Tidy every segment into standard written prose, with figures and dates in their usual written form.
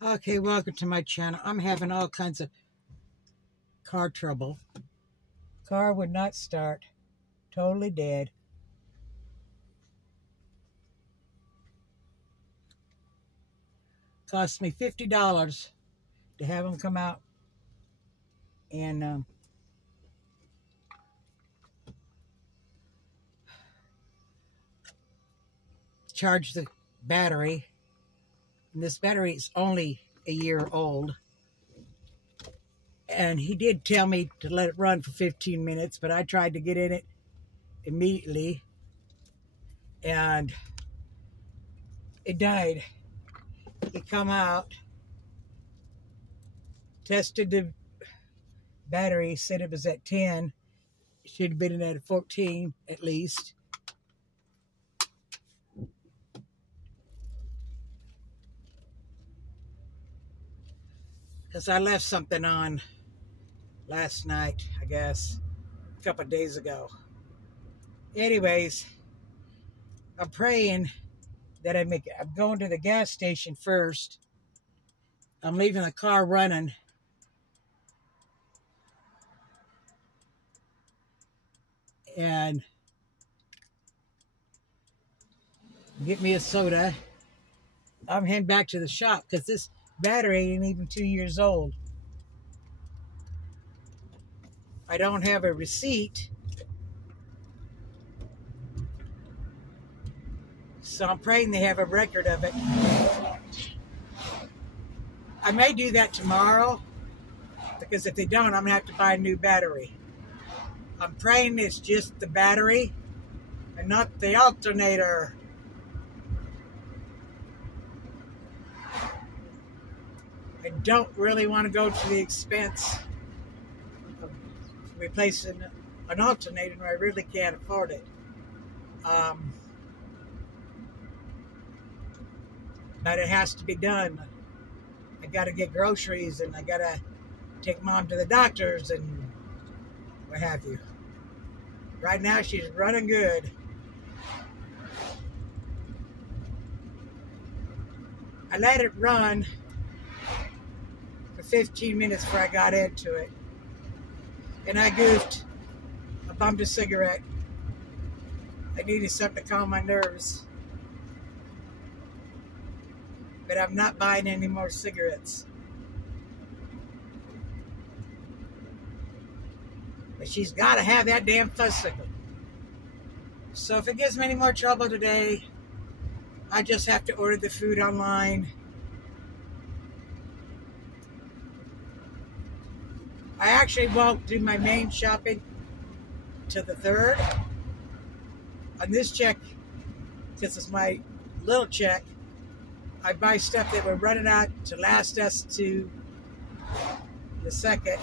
Okay, welcome to my channel. I'm having all kinds of car trouble. Car would not start. Totally dead. Cost me $50 to have them come out and charge the battery. And this battery is only a year old. And he did tell me to let it run for 15 minutes, but I tried to get in it immediately and it died. He come out, tested the battery, said it was at 10. It should have been at 14 at least. Because I left something on last night, I guess, a couple of days ago. Anyways, I'm praying that I make it. I'm going to the gas station first. I'm leaving the car running. And get me a soda. I'm heading back to the shop because this battery ain't even 2 years old. I don't have a receipt. So I'm praying they have a record of it. I may do that tomorrow because if they don't, I'm going to have to buy a new battery. I'm praying it's just the battery and not the alternator. I don't really want to go to the expense of replacing an alternator when I really can't afford it. But it has to be done. I got to get groceries and I got to take Mom to the doctors and what have you. Right now she's running good. I let it run for 15 minutes before I got into it. And I goofed. I bummed a cigarette. I needed something to calm my nerves. But I'm not buying any more cigarettes. But she's got to have that damn fussicle. So if it gives me any more trouble today, I just have to order the food online. I actually won't do my main shopping till the 3rd. On this check, this is my little check, I buy stuff that we're running out to last us to the 2nd.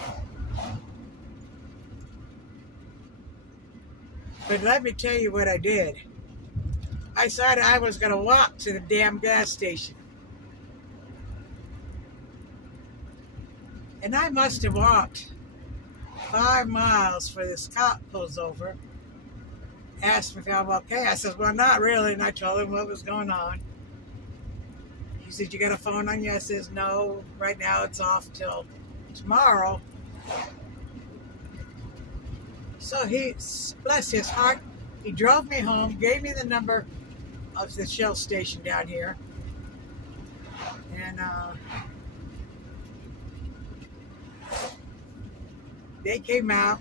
But let me tell you what I did. I decided I was going to walk to the damn gas station. And I must have walked 5 miles before this cop pulls over. Asked me if I'm okay. I said, well, not really. And I told him what was going on. He said, you got a phone on you? I says, no. Right now it's off till tomorrow. So he, bless his heart, he drove me home, gave me the number of the Shell station down here. And they came out,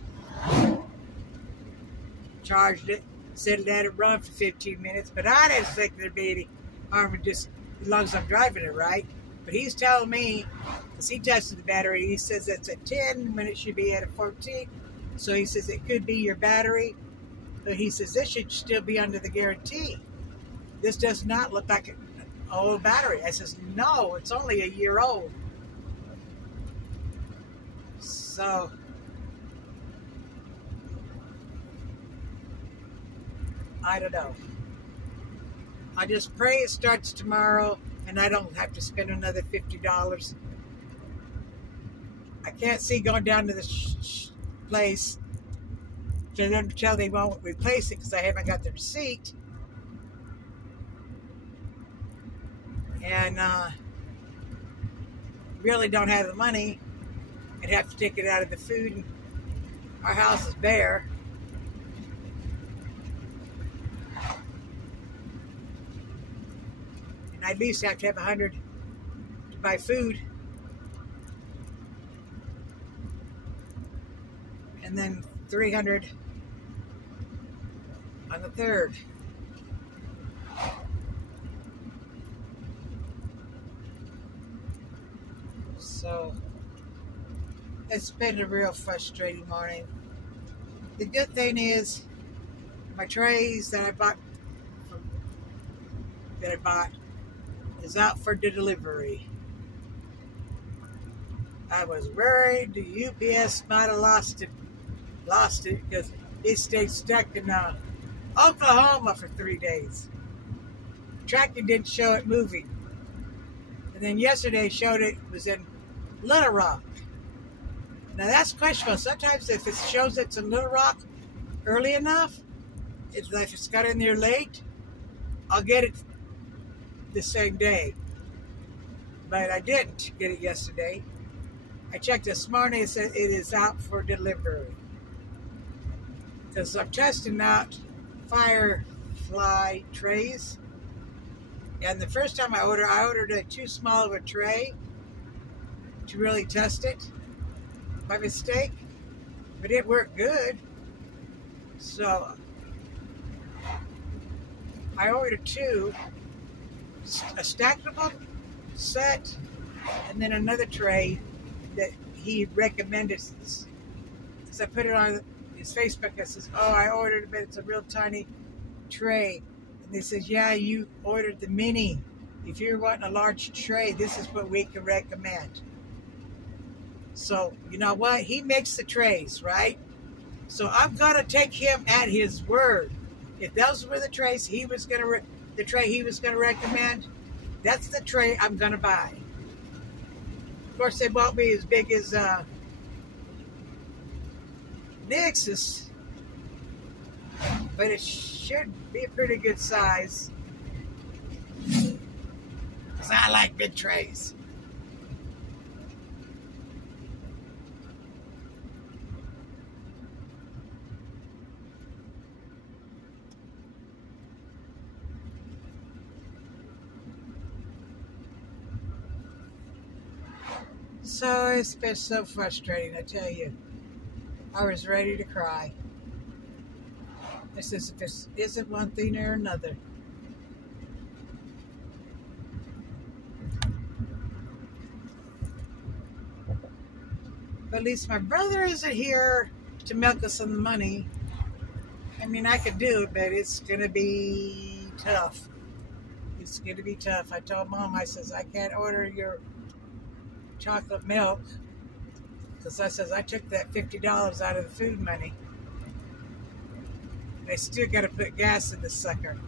charged it, said let it run for 15 minutes, but I didn't think there'd be any harm in just as long as I'm driving it right. But he's telling me, because he tested the battery, he says it's at 10 when it should be at a 14. So he says it could be your battery, but he says this should still be under the guarantee. This does not look like an old battery. I says, no, it's only a year old. So I don't know. I just pray it starts tomorrow and I don't have to spend another $50. I can't see going down to the place to them to tell they won't replace it because I haven't got the receipt. And really don't have the money and have to take it out of the food. And our house is bare. And I at least have to have 100 to buy food. And then 300 on the 3rd. So it's been a real frustrating morning. The good thing is my trays that I bought is out for delivery. I was worried the UPS might have lost it because it stayed stuck in Oklahoma for 3 days. Tracking didn't show it moving. And then yesterday showed it was in Little Rock. Now that's questionable. Sometimes if it shows it's in Little Rock early enough, if it's got in there late, I'll get it the same day. But I didn't get it yesterday. I checked this morning, it said it is out for delivery. Because I'm testing out Firefly trays. And the first time I ordered a too small of a tray to really test it by mistake. But it worked good. So I ordered 2, a stackable set and then another tray that he recommended. Because I put it on his Facebook, I says, oh, I ordered it, but it's a real tiny tray. And they says, yeah, you ordered the mini. If you're wanting a large tray, this is what we can recommend. So, you know what? He makes the trays, right? So I'm going to take him at his word. If those were the trays he was going to recommend, that's the tray I'm going to buy. Of course, they won't be as big as Nix's, but it should be a pretty good size. Because I like big trays. So it's been so frustrating, I tell you. I was ready to cry. This isn't one thing or another. But at least my brother isn't here to milk us some money. I mean, I could do it, but it's going to be tough. It's going to be tough. I told Mom, I says, I can't order your chocolate milk because I took that $50 out of the food money. They still got to put gas in the sucker,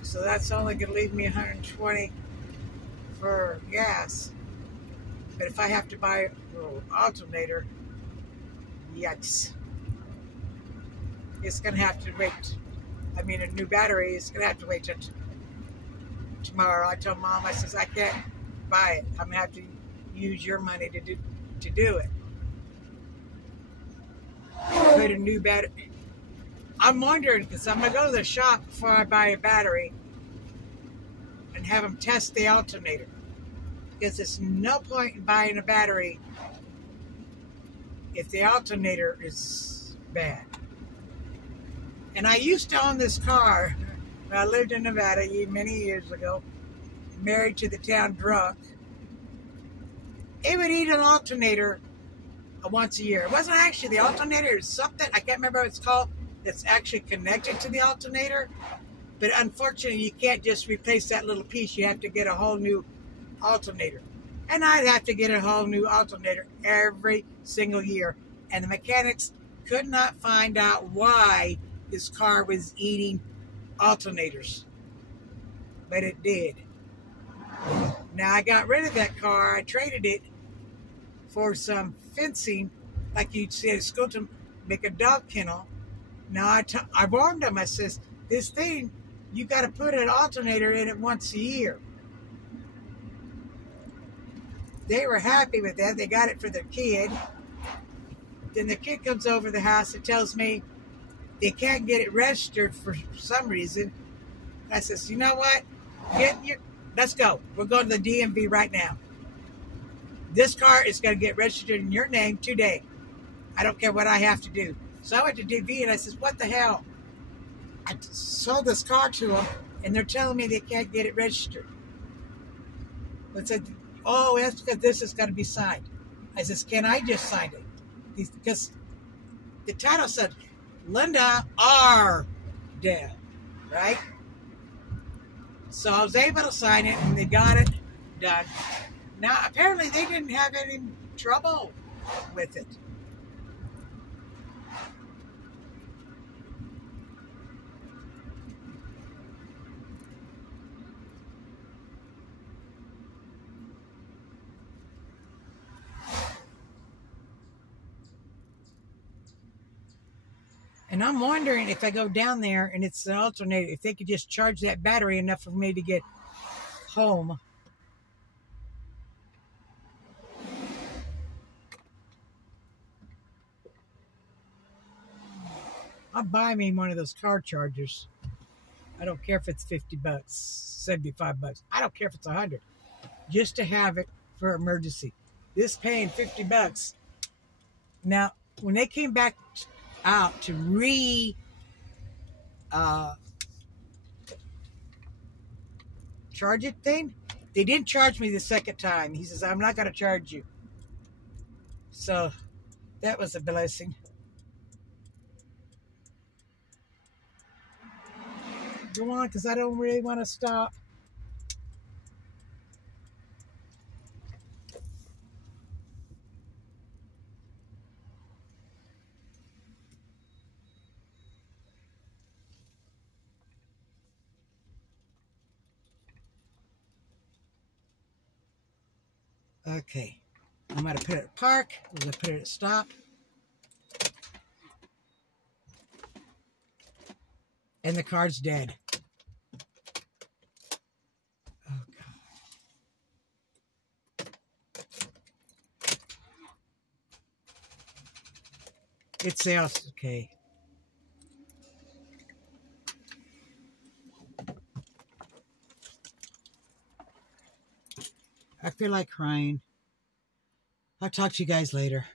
so that's only going to leave me $120 for gas. But if I have to buy a little alternator, yikes! It's going to have to wait. I mean, a new battery is going to have to wait till tomorrow. I told Mom, I says, I can't buy it. I'm going to have to use your money to do it. Put a new battery. I'm wondering, because I'm going to go to the shop before I buy a battery and have them test the alternator. Because there's no point in buying a battery if the alternator is bad. And I used to own this car when I lived in Nevada many years ago, married to the town drunk. It would eat an alternator once a year. It wasn't actually the alternator, it was something, I can't remember what it's called, that's actually connected to the alternator. But unfortunately, you can't just replace that little piece. You have to get a whole new alternator. And I'd have to get a whole new alternator every single year. And the mechanics could not find out why this car was eating alternators. But it did. Now, I got rid of that car. I traded it for some fencing, like you'd see at a school to make a dog kennel. Now, I warned them. I says, this thing, you got to put an alternator in it once a year. They were happy with that. They got it for their kid. Then the kid comes over the house and tells me they can't get it registered for some reason. I says, you know what? Let's go. We're going to the DMV right now. This car is going to get registered in your name today. I don't care what I have to do. So I went to DMV and I says, what the hell? I sold this car to them and they're telling me they can't get it registered. I said, oh, that's because this is going to be signed. I says, can I just sign it? Because the title said Linda R. Dale, right? So I was able to sign it and they got it done. Now, apparently they didn't have any trouble with it. And I'm wondering if I go down there and it's an alternator, if they could just charge that battery enough for me to get home. I'll buy me one of those car chargers. I don't care if it's $50, $75. I don't care if it's $100. Just to have it for emergency. This paying $50. Now, when they came back out to charge it thing, they didn't charge me the second time. He says, I'm not going to charge you. So that was a blessing. Go on, because I don't really want to stop. Okay, I'm going to put it at park. I'm going to put it at stop. And the car's dead. Oh, God. It sounds okay. I feel like crying. I'll talk to you guys later.